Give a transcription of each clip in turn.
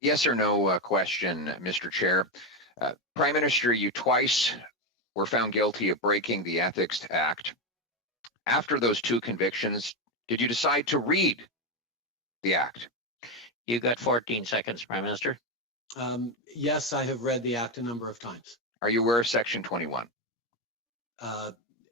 Yes or no question, Mr. Chair. Prime Minister, you twice were found guilty of breaking the Ethics Act. After those two convictions, did you decide to read the Act? You got 14 seconds, Prime Minister. Yes, I have read the Act a number of times. Are you aware of Section 21?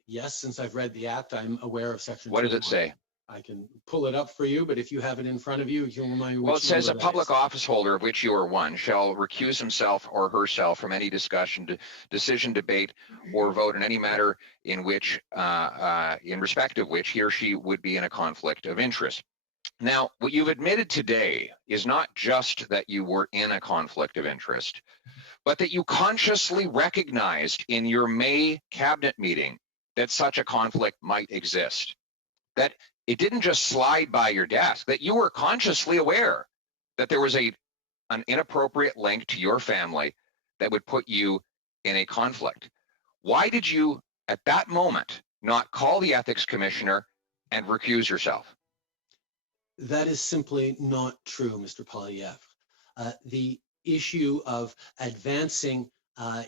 Yes, since I've read the Act, I'm aware of Section 21. What does it say? I can pull it up for you, but if you have it in front of you, you can remind me which. Well, it says a number public that is. office holder, of which you are one, shall recuse himself or herself from any discussion, decision, debate, or vote in any matter in which, in respect of which he or she would be in a conflict of interest. Now, what you've admitted today is not just that you were in a conflict of interest, but that you consciously recognized in your May cabinet meeting that such a conflict might exist. That it didn't just slide by your desk, that you were consciously aware that there was an inappropriate link to your family that would put you in a conflict. Why did you, at that moment, not call the ethics commissioner and recuse yourself? That is simply not true, Mr. Poilievre. The issue of advancing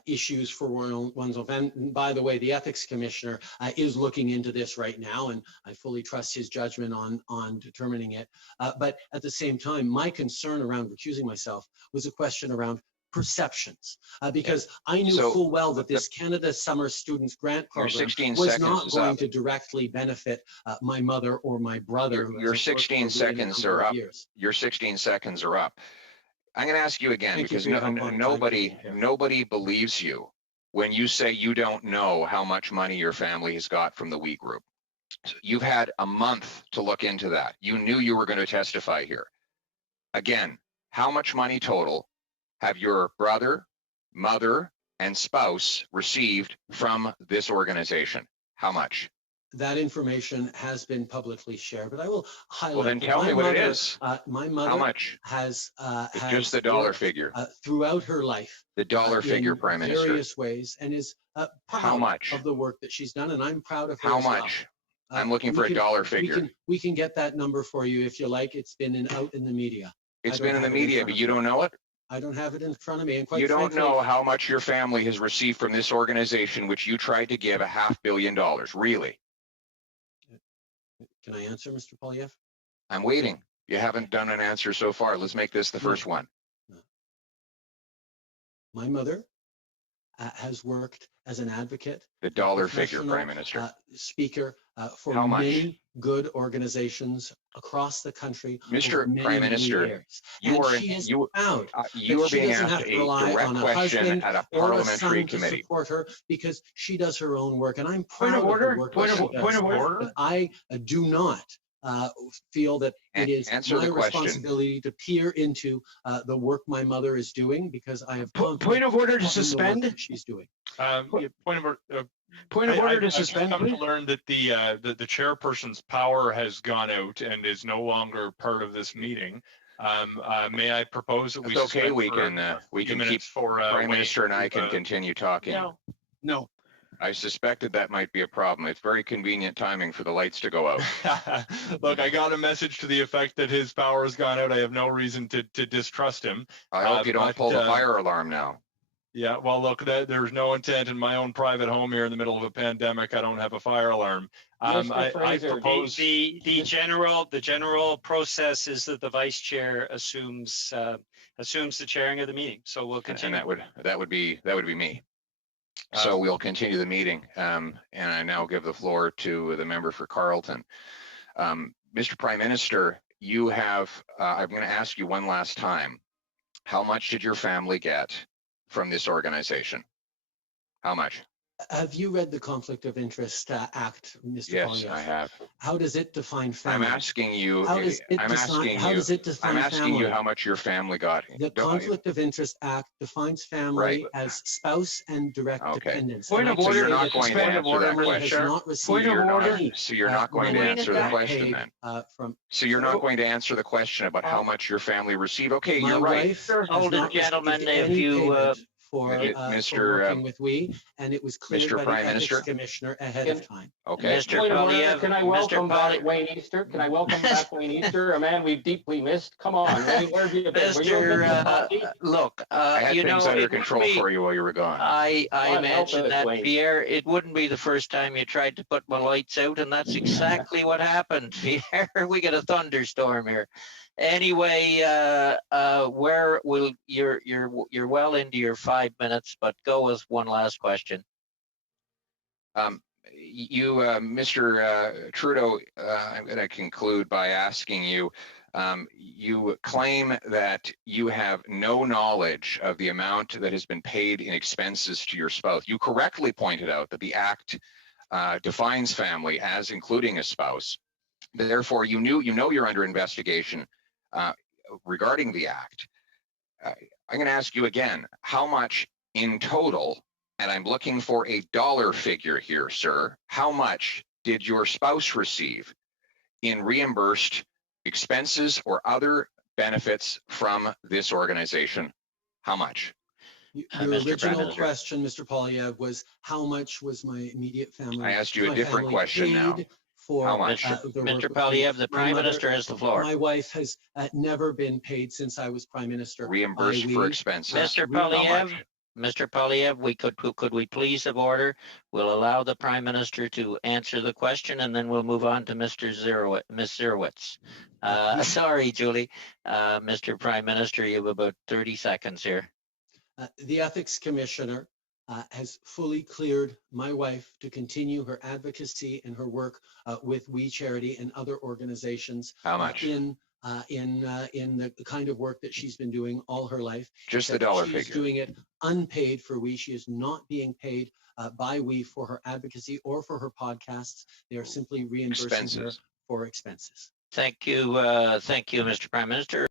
issues for one's own, and by the way, the ethics commissioner is looking into this right now, and I fully trust his judgment on determining it. But at the same time, my concern around recusing myself was a question around perceptions, because I knew full well that this Canada Summer Students Grant Program was not going to directly benefit my mother or my brother. Your 16 seconds are up. Your 16 seconds are up. I'm going to ask you again, because nobody believes you when you say you don't know how much money your family has got from the We Group. So you've had a month to look into that. You knew you were going to testify here. Again, how much money total have your brother, mother, and spouse received from this organization? How much? That information has been publicly shared, but I will highlight. Well, then tell me what it is. My mother how much? has just the dollar figure throughout her life. The dollar figure, Prime Minister. Various ways, and is proud of the work that she's done, and I'm proud of her. How much? I'm looking for a dollar figure. We can get that number for you if you like. It's been out in the media. It's been in the media, but you don't know it? I don't have it in front of me. And quite you don't frankly, know how much your family has received from this organization, which you tried to give $500 million, really? Can I answer, Mr. Poilievre? I'm waiting. You haven't done an answer so far. Let's make this the first one. My mother has worked as an advocate. The dollar figure, Prime Minister. Speaker for many good organizations across the country. Mr. Prime Minister, you are being asked a direct question at a parliamentary committee. To support her because she does her own work, and I'm proud of the work that she does. Point of order. But I do not feel that it is my responsibility to peer into the work my mother is doing, because I have point of order to suspend. She's doing. Point of order to suspend. I've come to learn that the chairperson's power has gone out and is no longer part of this meeting. May I propose that we? It's okay. We can keep. Prime Minister and I can continue talking. No. I suspected that might be a problem. It's very convenient timing for the lights to go out. Look, I got a message to the effect that his power has gone out. I have no reason to distrust him. I hope you don't pull the fire alarm now. Yeah, well, look, there's no intent in my own private home here in the middle of a pandemic. I don't have a fire alarm. I propose the general process is that the vice chair assumes the chairing of the meeting. So we'll continue. And that would be me. So we'll continue the meeting, and I now give the floor to the member for Carleton. Mr. Prime Minister, you have, I'm going to ask you one last time, how much did your family get from this organization? How much? Have you read the Conflict of Interest Act, Mr. Yes, Poilievre? I have. How does it define family? I'm asking you. How does it define I'm asking family? you how much your family got. The Conflict of Interest Act defines family as spouse and direct dependents. Point of order. So you're not going to answer that question. Point of order. So you're not going to answer the question then. So you're not going to answer the question about how much your family received. Okay, you're right. Hold it, gentlemen. If you for Mr. working with we, and it was cleared Mr. by Prime the ethics Minister? commissioner ahead of time. Okay. Mr. Point of order, Poilievre, can I Mr. welcome back Poilievre, Wayne Easter? Can I welcome back Wayne Easter, a man we've deeply missed? Come on, Wayne, where have you been? Were you a bit of a puppy? look, I had you things know, under it wouldn't control be, for you while you were gone. I God help mentioned us, that, Wayne. Pierre, it wouldn't be the first time you tried to put my lights out, and that's exactly what happened, Pierre. We got a thunderstorm here. Anyway, where will you're well into your 5 minutes, but go with one last question. Mr. Trudeau, I'm going to conclude by asking you, you claim that you have no knowledge of the amount that has been paid in expenses to your spouse. You correctly pointed out that the Act defines family as including a spouse. Therefore, you know you're under investigation regarding the Act. I'm going to ask you again, how much in total, and I'm looking for a dollar figure here, sir, how much did your spouse receive in reimbursed expenses or other benefits from this organization? How much? Your Mr. Prime original Minister. question, Mr. Poilievre, was how much was my immediate family? I asked you a my different family question now. paid for How much? the work Mr. with me? Poilievre, the My Prime mother- Minister has the floor. My wife has never been paid since I was Prime Minister. Reimbursed by for we. expenses. Mr. How Poilievre, much? Mr. Poilievre, could we please have order? We'll allow the Prime Minister to answer the question, and then we'll move on to Ms. Zerowitz. Sorry, Julie. Mr. Prime Minister, you have about 30 seconds here. The ethics commissioner has fully cleared my wife to continue her advocacy and her work with We Charity and other organizations. How much? In the kind of work that she's been doing all her life. Just the dollar She's figure. doing it unpaid for We. She is not being paid by We for her advocacy or for her podcasts. They are simply reimbursing her Expenses. for expenses. Thank you, Mr. Prime Minister.